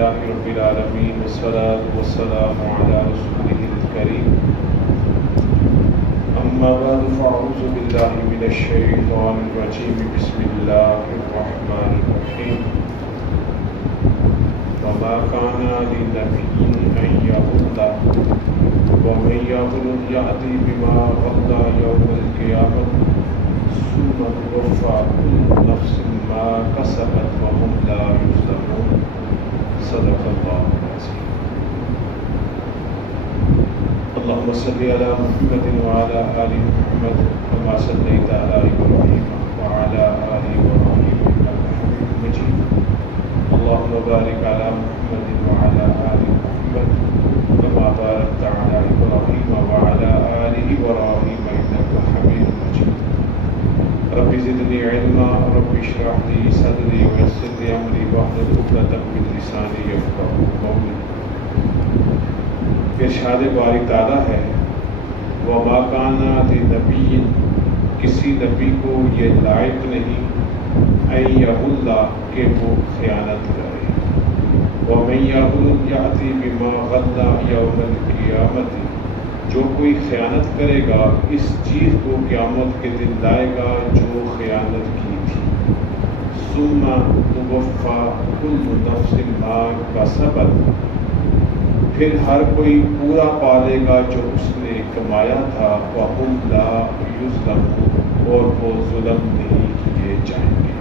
لله رب العالمين والصلاة والسلام على رسوله الكريم أما بعد فأعوذ بالله من الشيطان الرجيم بسم الله الرحمن الرحيم وما كان لنبي أن يغل ومن يغل يأتي بما غل يوم القيامة ثم توفى كل نفس ما كسبت وهم لا يظلمون صدق الله العظيم. اللهم صل على محمد وعلى آل محمد كما صليت على إبراهيم وعلى آل إبراهيم إنك حميد مجيد. اللهم بارك على محمد وعلى آل محمد كما باركت على إبراهيم وعلى آل إبراهيم إنك حميد مجيد. رب زدني علما رب اشرح لي صدري ويسر لي أمري واحلل عقدة من لساني يفقهوا قولي. ارشاد باری تعالیٰ ہے وما کان لنبی، کسی نبی کو یہ لائق نہیں ان یغل کہ وہ خیانت کرے. ومن یغل یأتی بما غل یوم القیامت، جو کوئی خیانت کرے گا اس چیز کو قیامت کے دن لائے گا جو خیانت کی تھی. ثم توفی کل نفس ما کسبت، پھر ہر کوئی پورا پالے گا جو اس نے کمایا تھا. وَهُمْ لَا يُظْلَمُونَ، اور وہ ظلم نہیں کیے جائیں گے.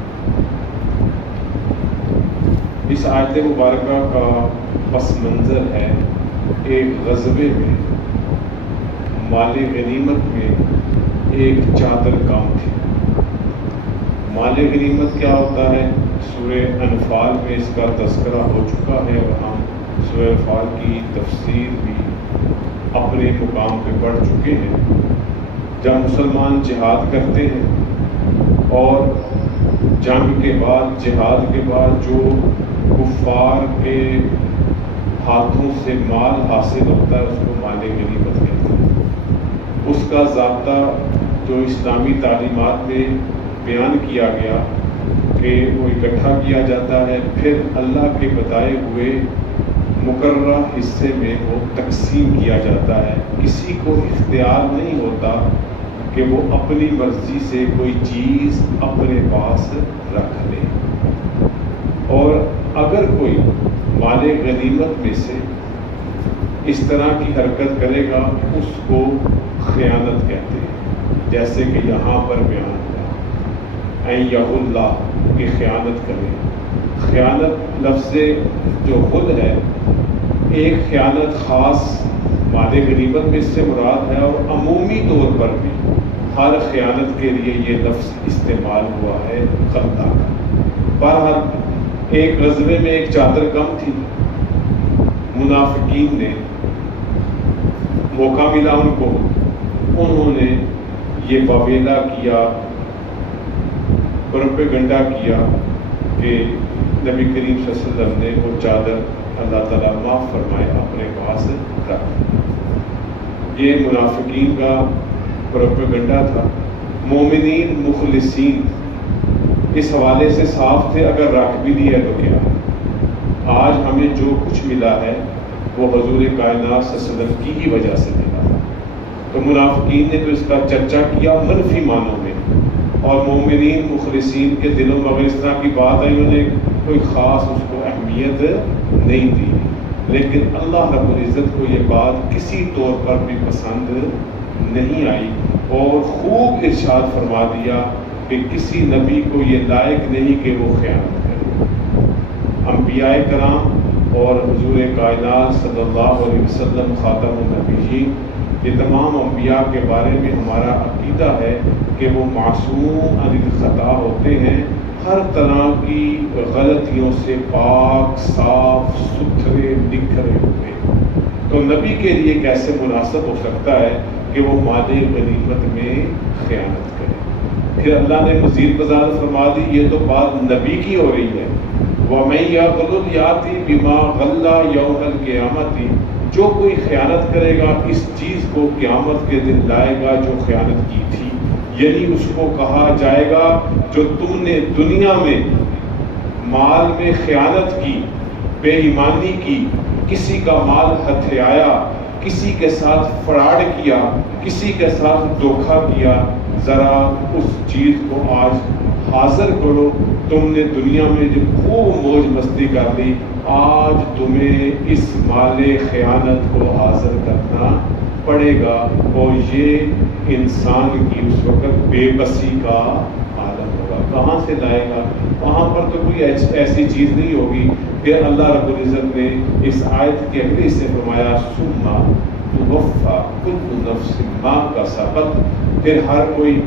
اس آیت مبارکہ کا پس منظر ہے ایک غزوے میں مال غنیمت میں ایک چادر کم تھی. مال غنیمت کیا ہوتا ہے؟ سورہ انفال میں اس کا تذکرہ ہو چکا ہے اور ہم سورہ انفال کی تفسیر بھی اپنے مقام پہ پڑھ چکے ہیں. جب مسلمان جہاد کرتے ہیں اور جنگ کے بعد جہاد کے بعد جو کفار کے ہاتھوں سے مال حاصل ہوتا ہے اس کو مال غنیمت کہتے ہیں. اس کا ضابطہ جو اسلامی تعلیمات میں بیان کیا گیا کہ وہ اکٹھا کیا جاتا ہے، پھر اللہ کے بتائے ہوئے مقررہ حصے میں وہ تقسیم کیا جاتا ہے. کسی کو اختیار نہیں ہوتا کہ وہ اپنی مرضی سے کوئی چیز اپنے پاس رکھ لے، اور اگر کوئی مال غنیمت میں سے اس طرح کی حرکت کرے گا اس کو خیانت کہتے ہیں. جیسے کہ یہاں پر بیان ہوا ان یغل کہ خیانت کرے. خیانت لفظ جو خود ہے ایک خیانت خاص مال غنیمت میں اس سے مراد ہے، اور عمومی طور پر بھی ہر خیانت کے لیے یہ لفظ استعمال ہوا ہے غلہ کا. بہرحال ایک غزوے میں ایک چادر کم تھی. منافقین نے موقع ملا ان کو، انہوں نے یہ واویلا کیا، پروپیگنڈا کیا کہ نبی کریم صلی اللہ علیہ وسلم نے وہ چادر اللہ تعالیٰ معاف فرمائے اپنے پاس رکھ. یہ منافقین کا پروپیگنڈا تھا. مومنین مخلصین اس حوالے سے صاف تھے، اگر رکھ بھی دیا تو کیا. آج ہمیں جو کچھ ملا ہے وہ حضور کائنات صلی اللہ علیہ وسلم کی ہی وجہ سے ملا. تو منافقین نے تو اس کا چرچا کیا منفی معنوں میں، اور مومنین مخلصین کے دلوں میں اگر اس طرح کی بات ہے انہوں نے کوئی خاص اس کو اہمیت نہیں دی. لیکن اللہ رب العزت کو یہ بات کسی طور پر بھی پسند نہیں آئی اور خوب ارشاد فرما دیا کہ کسی نبی کو یہ لائق نہیں کہ وہ خیانت کرے. انبیاء کرام اور حضور کائنات صلی اللہ علیہ وسلم خاتم النبیین، یہ تمام انبیاء کے بارے میں ہمارا عقیدہ ہے کہ وہ معصوم عن الخطا ہوتے ہیں، ہر طرح کی غلطیوں سے پاک صاف ستھرے نکھرے ہوئے. تو نبی کے لیے کیسے مناسب ہو سکتا ہے کہ وہ مال غنیمت میں خیانت کرے؟ پھر اللہ نے مزید وضاحت فرما دی، یہ تو بات نبی کی ہو رہی ہے. وَمَن یغل یأتی بما غل یوم القیامۃ، جو کوئی خیانت کرے گا اس چیز کو قیامت کے دن لائے گا جو خیانت کی تھی. یعنی اس کو کہا جائے گا جو تم نے دنیا میں مال میں خیانت کی بے ایمانی کی، کسی کا مال ہتھیایا، کسی کے ساتھ فراڈ کیا، کسی کے ساتھ دھوکہ کیا، ذرا اس چیز کو آج حاضر کرو. تم نے دنیا میں جو خوب موج مستی کر لی، آج تمہیں اس مال خیانت کو حاضر کرنا پڑے گا. اور یہ انسان کی اس وقت بے بسی کا عالم ہوگا. کہاں سے لائے گا؟ وہاں پر تو کوئی ایسی چیز نہیں ہوگی. پھر اللہ رب العزت نے اس آیت کے اگلے سے فرمایا ثم توفی کل نفس ما کسبت، پھر ہر کوئی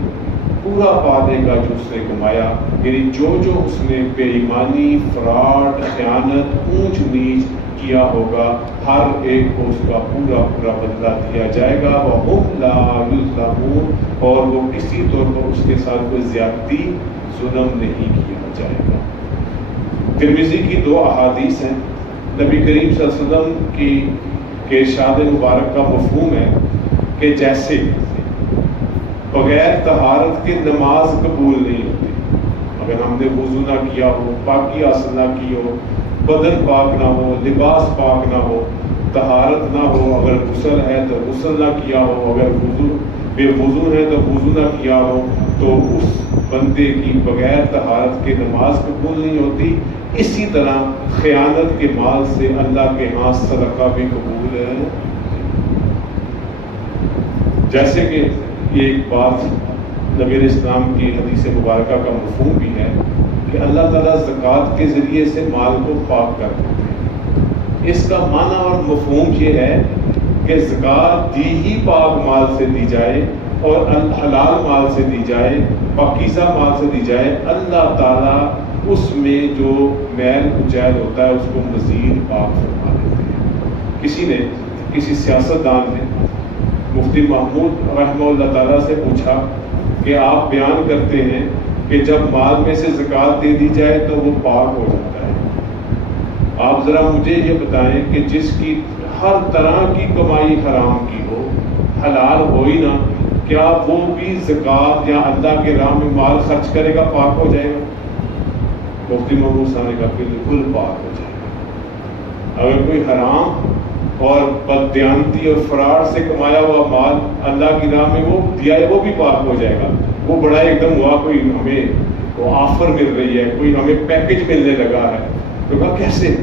پورا پا دے گا جو اس نے کمایا. یعنی جو اس نے بے ایمانی، فراڈ، خیانت، اونچ نیچ کیا ہوگا، ہر ایک کو اس کا پورا بدلہ دیا جائے گا. وَهُمْ لَا يُظْلَمُونَ، اور وہ کسی طور پر اس کے ساتھ کوئی زیادتی، ظلم نہیں کیا جائے گا. ترمذی کی 2 احادیث ہیں. نبی کریم صلی اللہ علیہ وسلم کے ارشاد مبارک کا مفہوم ہے کہ جیسے بغیر طہارت کے نماز قبول نہیں ہوتی. اگر ہم نے وضو نہ کیا ہو، پاکی حاصل نہ کی ہو، بدن پاک نہ ہو، لباس پاک نہ ہو، طہارت نہ ہو، اگر غسل ہے تو غسل نہ کیا ہو، اگر بے وضو ہے تو وضو نہ کیا ہو، تو اس بندے کی بغیر طہارت کے نماز قبول نہیں ہوتی. اسی طرح خیانت کے مال سے اللہ کے ہاں صدقہ بھی قبول ہے. جیسے کہ یہ ایک بات نبی علیہ السلام کی حدیث مبارکہ کا مفہوم بھی ہے کہ اللہ تعالیٰ زکوٰۃ کے ذریعے سے مال کو پاک کر دیتے ہیں. اس کا معنی اور مفہوم یہ ہے کہ زکوٰۃ دی ہی پاک مال سے دی جائے اور حلال مال سے دی جائے، پاکیزہ مال سے دی جائے. اللہ تعالیٰ اس میں جو میل کچیل ہوتا ہے اس کو مزید پاک فرما دیتے ہیں. کسی سیاستدان نے مفتی محمود رحمہ اللہ تعالیٰ سے پوچھا کہ آپ بیان کرتے ہیں کہ جب مال میں سے زکوٰۃ دے دی جائے تو وہ پاک ہو جاتا ہے. آپ ذرا مجھے یہ بتائیں کہ جس کی ہر طرح کی کمائی حرام کی ہو، حلال ہو ہی نہ، کیا وہ بھی زکوٰۃ یا اللہ کے راہ میں مال خرچ کرے گا پاک ہو جائے گا؟ مفتی محمود صاحب نے کہا بالکل پاک ہو جائے گا. اگر کوئی حرام اور بددیانتی اور فراڈ سے کمایا ہوا مال اللہ کی راہ میں وہ دیا ہے، وہ بھی پاک ہو جائے گا. وہ بڑا ایک دم ہوا کوئی ہمیں وہ آفر مل رہی ہے، کوئی ہمیں پیکج ملنے لگا ہے، تو کہا کیسے؟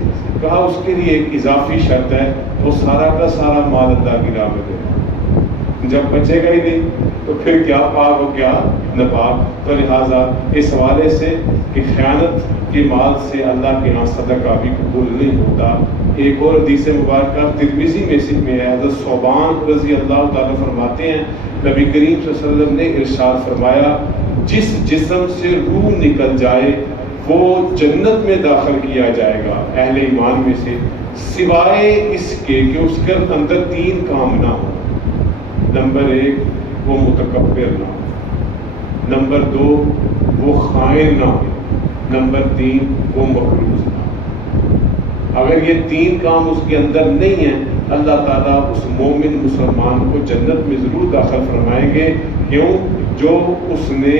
کہا اس کے لیے ایک اضافی شرط ہے، وہ سارا کا سارا مال اللہ کی راہ میں دے گا. جب بچے گا ہی نہیں تو پھر کیا پاک ہو کیا ناپاک. تو لہٰذا اس حوالے سے کہ خیانت کے مال سے اللہ کے ہاں صدقہ بھی قبول نہیں ہوتا. ایک اور حدیث مبارکہ ترمذی میں ہے، حضرت ثوبان رضی اللہ تعالیٰ فرماتے ہیں نبی کریم صلی اللہ علیہ وسلم نے ارشاد فرمایا جس جسم سے روح نکل جائے وہ جنت میں داخل کیا جائے گا اہل ایمان میں سے، سوائے اس کے کہ اس کے اندر 3 کام نہ ہو. نمبر 1 وہ متکبر نہ ہو، نمبر 2 وہ خائن نہ ہو، نمبر 3 وہ مقروض نہ ہو. اگر یہ 3 کام اس کے اندر نہیں ہیں، اللہ تعالیٰ اس مومن مسلمان کو جنت میں ضرور داخل فرمائیں گے. کیوں؟ جو اس نے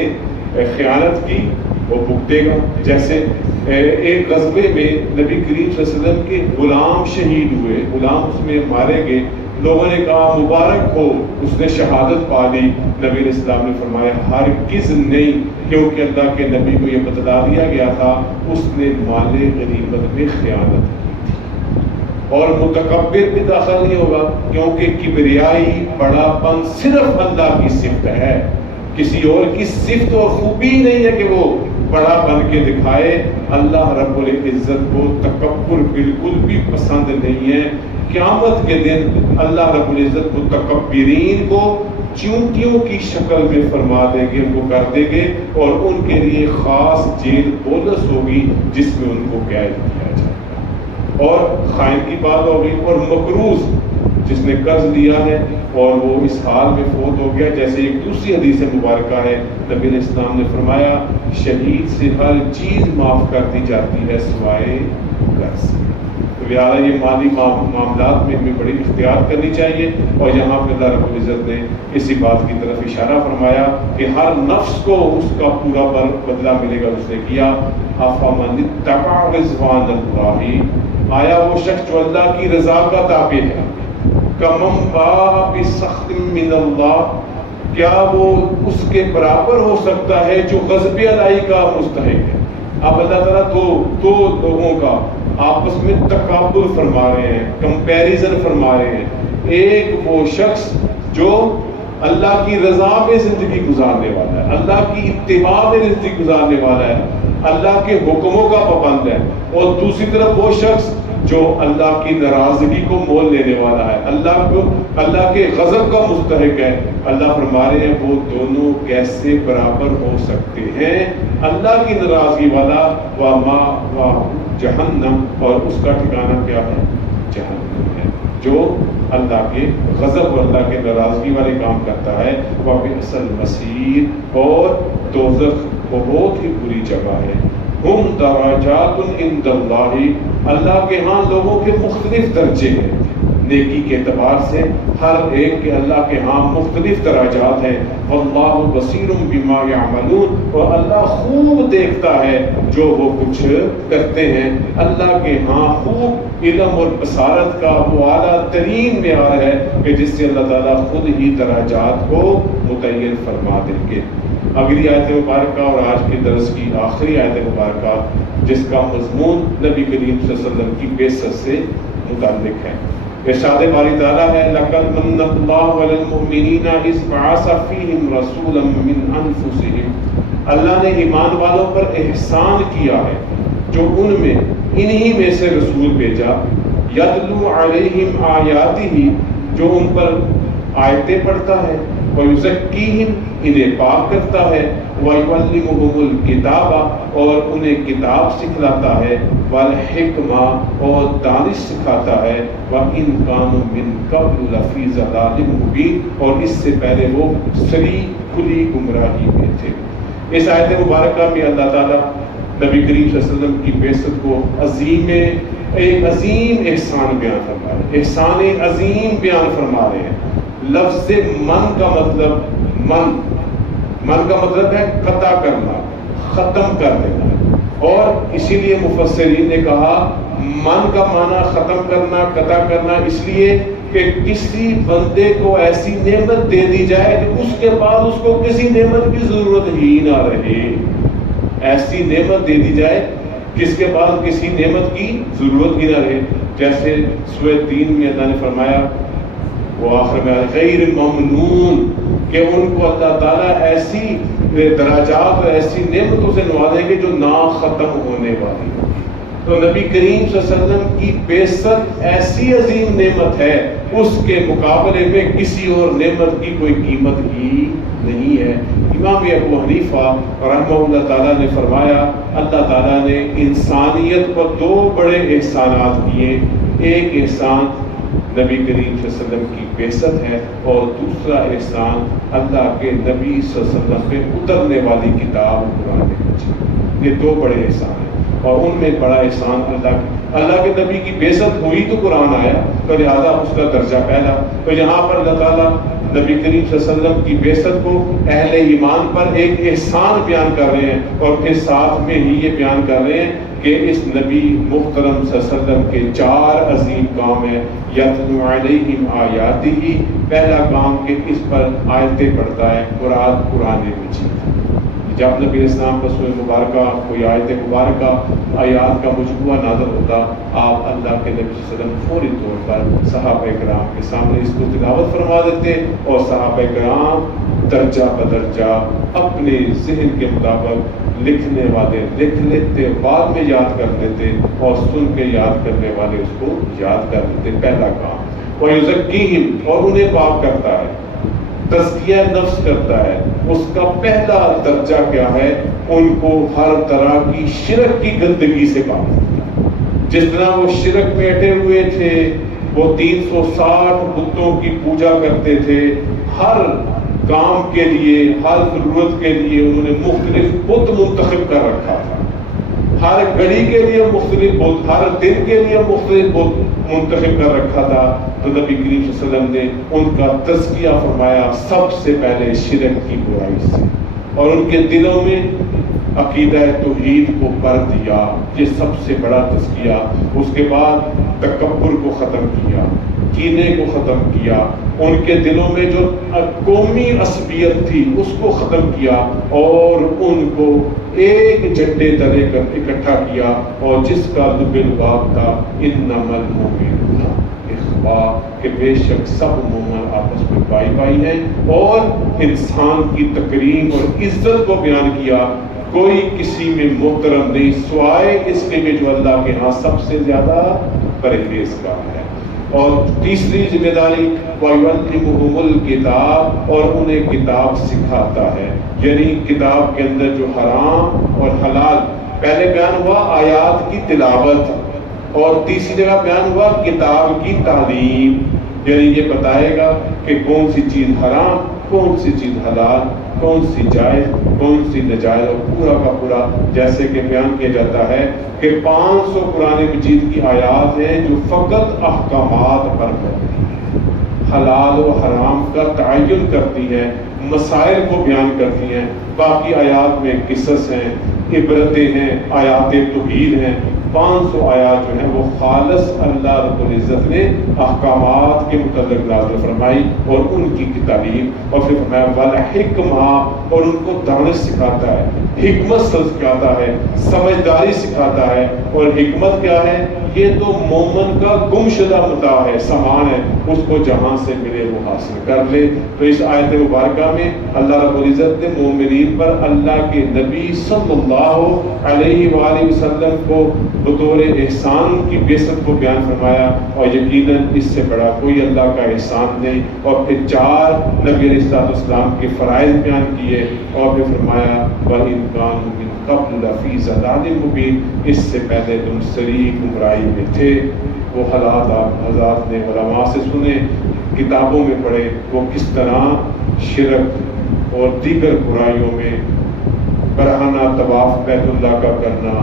خیانت کی وہ بھگتے گا. جیسے ایک غزوے میں نبی کریم صلی اللہ علیہ وسلم کے غلام شہید ہوئے، غلام اس میں مارے گئے. لوگوں نے کہا مبارک ہو، اس نے شہادت پا لی. نبی علیہ السلام نے فرمایا ہرگز نہیں، کیونکہ اللہ کے نبی کو یہ بتلا دیا گیا تھا اس نے مال غنیمت میں خیانت کی. اور متکبر بھی داخل نہیں ہوگا، کیونکہ کبریائی بڑا پن صرف اللہ کی صفت ہے، کسی اور کی صفت اور خوبی نہیں ہے کہ وہ بڑا بن کے دکھائے. اللہ رب العزت کو تکبر بالکل بھی پسند نہیں ہے. قیامت کے دن اللہ رب العزت متکبرین کو چیونٹیوں کی شکل میں فرما دیں گے، ان کو کر دیں گے، اور ان کے لیے خاص جیل بولس ہوگی جس میں ان کو قید کیا جائے گا. اور خائن کی بات ہوگی. اور مقروض جس نے قرض لیا ہے اور وہ اس حال میں فوت ہو گیا، جیسے ایک دوسری حدیث مبارکہ ہے نبی علیہ السلام نے فرمایا شہید سے ہر چیز معاف کر دی جاتی ہے سوائے قرض. لہٰذا یہ مالی معاملات میں ہمیں بڑی احتیاط کرنی چاہیے. اور یہاں پہ اللہ رب العزت نے اسی بات کی طرف اشارہ فرمایا کہ ہر نفس کو اس کا پورا بدلہ ملے گا اس نے کیا. افمن اتبع رضوان اللہ آیا وہ شخص جو اللہ کی رضا کا تابع ہے، کمم باء بسخط من اللہ، کیا وہ اس کے برابر ہو سکتا ہے جو غضب الہی کا مستحق ہے؟ اب اللہ تعالیٰ دو لوگوں کا آپس میں تقابل فرما رہے ہیں، کمپیریزن فرما رہے ہیں۔ ایک وہ شخص جو اللہ کی رضا میں زندگی گزارنے والا ہے، اللہ کی اتباع میں زندگی گزارنے والا ہے، اللہ کے حکموں کا پابند ہے، اور دوسری طرف وہ شخص جو اللہ کی ناراضگی کو مول لینے والا ہے، اللہ کے غضب کا مستحق ہے۔ اللہ فرما رہے ہیں وہ دونوں کیسے برابر ہو سکتے ہیں؟ اللہ کی ناراضگی والا وَمَا جہنم، اور اس کا ٹھکانہ کیا ہے؟ جہنم ہے۔ جو اللہ کے غضب اور اللہ کے ناراضگی والے کام کرتا ہے، وَبِئْسَ الْمَصِيرُ، اور دوزخ بہت ہی بری جگہ ہے۔ ہم درجات عند اللہ، اللہ کے ہاں لوگوں کے مختلف درجے ہیں نیکی کے اعتبار سے، ہر ایک کے اللہ کے ہاں مختلف درجات ہیں۔ واللہ بصیر بما یعملون، اور اللہ خوب دیکھتا ہے جو وہ کچھ کرتے ہیں۔ اللہ کے ہاں خوب علم اور بصارت کا وہ اعلیٰ ترین معیار ہے کہ جس سے اللہ تعالیٰ خود ہی درجات کو متعین فرما دیں گے۔ اگلی آیت مبارکہ اور آج کے درس کی آخری آیت مبارکہ، جس کا مضمون نبی کریم صلی اللہ علیہ وسلم کی بعثت سے متعلق ہے۔ ارشاد باری تعالیٰ ہے لَقَدْ مَنَّ اللَّهُ عَلَى الْمُؤْمِنِينَ إِذْ بَعَثَ فِيهِمْ رَسُولًا مِّنْ أَنفُسِهِمْ، اللہ نے ایمان والوں پر احسان کیا ہے جو ان میں انہی میں سے رسول بھیجا، یتلو علیہم آیاتہ، جو ان پر آیتیں پڑھتا ہے، وَيُزَكِّيهِمْ، انہیں پاک کرتا ہے، وَيُعَلِّمُهُمُ الْكِتَابَ، اور انہیں کتاب سکھلاتا ہے، وَالْحِکْمَةَ، اور دانش سکھاتا ہے، وَإِنْ كَانُوا مِنْ قَبْلُ لَفِي ضَلَالٍ مُبِينٍ، اور اس سے پہلے وہ سری کھلی گمراہی میں تھے۔ اس آیت مبارکہ میں اللہ تعالیٰ نبی کریم صلی اللہ علیہ وسلم کی بعثت کو ایک عظیم احسان بیان فرما رہے ہیں، احسان عظیم بیان فرما رہے ہیں۔ لفظ من کا مطلب ہے قطع کرنا، ختم کر دینا، اور اسی لیے مفسرین نے کہا من کا معنی ختم کرنا، قطع کرنا، اس لیے کہ کسی بندے کو ایسی نعمت دے دی جائے کہ اس کے بعد اس کو کسی نعمت کی ضرورت ہی نہ رہے۔ ایسی نعمت دے دی جائے جس کے بعد کسی نعمت کی ضرورت ہی نہ رہے، جیسے سورہ 3 میں اللہ نے فرمایا وہ آخر میں غیر ممنون، کہ ان کو اللہ تعالیٰ ایسی درجات اور ایسی نعمتوں سے نوازیں گے جو نہ ختم ہونے والی۔ تو نبی کریم صلی اللہ علیہ وسلم کی بعثت ایسی عظیم نعمت ہے، اس کے مقابلے میں کسی اور نعمت کی کوئی قیمت ہی نہیں ہے۔ امام ابو حنیفہ رحمہ اللہ تعالیٰ نے فرمایا اللہ تعالیٰ نے انسانیت پر دو بڑے احسانات کیے، ایک احسان نبی کریم صلی اللہ علیہ وسلم کی بعثت ہے، اور دوسرا احسان اللہ کے نبی صلی اللہ علیہ وسلم پہ اترنے والی کتاب قرآن مجید۔ یہ دو بڑے احسان ہیں، اور ان میں بڑا احسان اللہ کے نبی کی بعثت ہوئی تو قرآن آیا، تو لہٰذا اس کا درجہ پہلا۔ تو یہاں پر اللہ تعالیٰ نبی کریم صلی اللہ علیہ وسلم کی بعثت کو اہل ایمان پر ایک احسان بیان کر رہے ہیں، اور پھر ساتھ میں ہی یہ بیان کر رہے ہیں کہ اس نبی محترم صلی اللہ علیہ وسلم کے 4 عظیم کام ہیں۔ یتلو علیہم آیاتہ، پہلا کام کہ اس پر آیتیں پڑھتا ہے، قرآن مجید۔ جب نبی اسلام پر سورہ مبارکہ کوئی آیت مبارکہ آیات کا مجموعہ نازل ہوتا، آپ اللہ کے نبی صلی اللہ علیہ وسلم فوری طور پر صحابہ کرام کے سامنے اس کو تلاوت فرما دیتے، اور صحابہ کرام درجہ بدرجہ اپنے ذہن کے مطابق لکھنے والے لکھ لیتے، بعد میں یاد کر لیتے، اور سن کے یاد کرنے والے اس کو یاد کر لیتے۔ پہلا کام وَيُزَكِّيهِمْ، اور انہیں پاک کرتا ہے، تزکیہ نفس کرتا ہے۔ اس کا پہلا درجہ کیا ہے؟ ان کو ہر طرح کی شرک کی گندگی سے پاک کرتا ہے۔ جس طرح وہ شرک میں اٹے ہوئے تھے، وہ 360 بتوں کی پوجا کرتے تھے، ہر کام کے لیے، ہر ضرورت کے لیے انہوں نے مختلف بت منتخب کر رکھا تھا، ہر گھڑی کے لیے مختلف بت، ہر دن کے لیے مختلف بت منتخب کر رکھا تھا۔ تو نبی کریم صلی اللہ علیہ وسلم نے ان کا تزکیہ فرمایا سب سے پہلے شرک کی برائی سے، اور ان کے دلوں میں عقیدہ توحید کو بر دیا، یہ سب سے بڑا تزکیہ۔ اس کے بعد تکبر کو ختم کیا، کینے کو ختم کیا، ان کے دلوں میں جو قومی عصبیت تھی اس کو ختم کیا، اور ان کو ایک جھنڈے تلے کر اکٹھا کیا، اور جس کا لب لباب تھا انما المؤمنون اخوہ، کہ بے شک سب مومن آپس میں بھائی بھائی ہیں، اور انسان کی تکریم اور عزت کو بیان کیا۔ کوئی کسی میں محترم نہیں سوائے اس کے کہ جو اللہ کے ہاں سب سے زیادہ پرہیزگار ہے۔ اور تیسری ذمہ داری وَيُعَلِّمُهُمُ الْكِتَابَ، اور انہیں کتاب سکھاتا ہے، یعنی کتاب کے اندر جو حرام اور حلال، پہلے بیان ہوا آیات کی تلاوت، اور تیسری جگہ بیان ہوا کتاب کی تعلیم، یعنی یہ بتائے گا کہ کون سی چیز حرام، کون سی چیز حلال، کون سی جائز، کون سی ناجائز، اور پورا کا پورا جیسے کہ بیان کیا جاتا ہے کہ 500 قرآن مجید کی آیات ہیں جو فقط احکامات پر کرتی ہیں، حلال و حرام کا تعین کرتی ہیں، مسائل کو بیان کرتی ہیں۔ باقی آیات میں قصص ہیں، عبرتیں ہیں، آیات توحید ہیں۔ 500 آیات جو ہیں وہ خالص اللہ رب العزت نے احکامات کے متعلق نازل فرمائی، اور ان کی تعلیم، اور پھر فرمایا والحکمہ، اور ان کو دانش سکھاتا ہے، حکمت سکھاتا ہے، سمجھداری سکھاتا ہے۔ اور حکمت کیا ہے؟ یہ تو مومن کا گم شدہ متاع ہے، سامان ہے، اس کو جہاں سے ملے وہ حاصل کر لے۔ تو اس آیت مبارکہ میں اللہ رب العزت نے مومنین پر اللہ کے نبی صلی اللہ علیہ وآلہ وسلم کو بطور احسان کی بےثت کو بیان فرمایا، اور یقیناً اس سے بڑا کوئی اللہ کا احسان نہیں۔ اور پھر 4 نبی علیہ السلام کے فرائض بیان کیے، اور پھر فرمایا وَإِن كَانُوا مِن قَبْلُ لَفِي ضَلَالٍ مُبِينٍ، اس سے پہلے تم صریح گمراہی میں تھے۔ وہ حالات آپ حضرات نے علماء سے سنے، کتابوں میں پڑھے، وہ کس طرح شرک اور دیگر برائیوں میں برہنہ طواف بیت اللہ کا کرنا،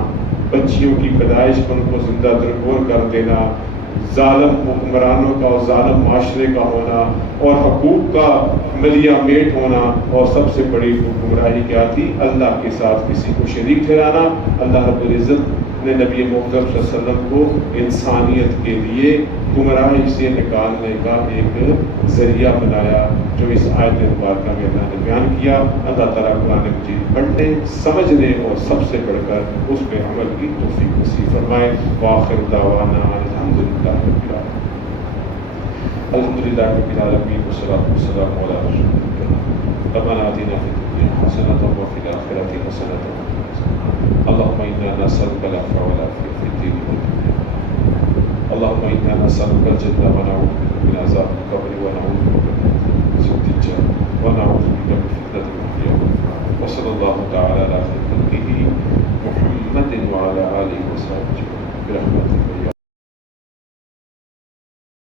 بچیوں کی پیدائش پر ان کو زندہ درگور کر دینا، ظالم حکمرانوں کا اور ظالم معاشرے کا ہونا، اور حقوق کا ملیا میٹ ہونا، اور سب سے بڑی گمراہی کیا تھی؟ اللہ کے ساتھ کسی کو شریک ٹھہرانا۔ اللہ رب العزت نے نبی محترم صلی اللہ علیہ وسلم کو انسانیت کے لیے گمراہی سے نکالنے کا ایک ذریعہ بنایا، جو اس آیت مبارکہ میں اللہ نے بیان کیا۔ اللہ تعالیٰ قرآن مجید پڑھنے، سمجھنے اور سب سے بڑھ کر اس پہ عمل کی توفیق نصیب فرمائے۔ وآخر دعوانا الحمدللہ رب العالمین، الحمدللہ رب العالمین، والصلاۃ والسلام علی رسول اللہ۔ ربنا آتنا فی الدنیا حسنۃ وفی الآخرۃ حسنۃ اللهم إنا نسألك العفو والعافية في الدين والدنيا، اللهم إنا نسألك الجنة ونعوذ بك من عذاب القبر، ونعوذ بك من فتنة الدجال، ونعوذ بك من فتنة المحيا والممات، وصلى الله تعالى على خير خلقه محمد وعلى آله وصحبه برحمته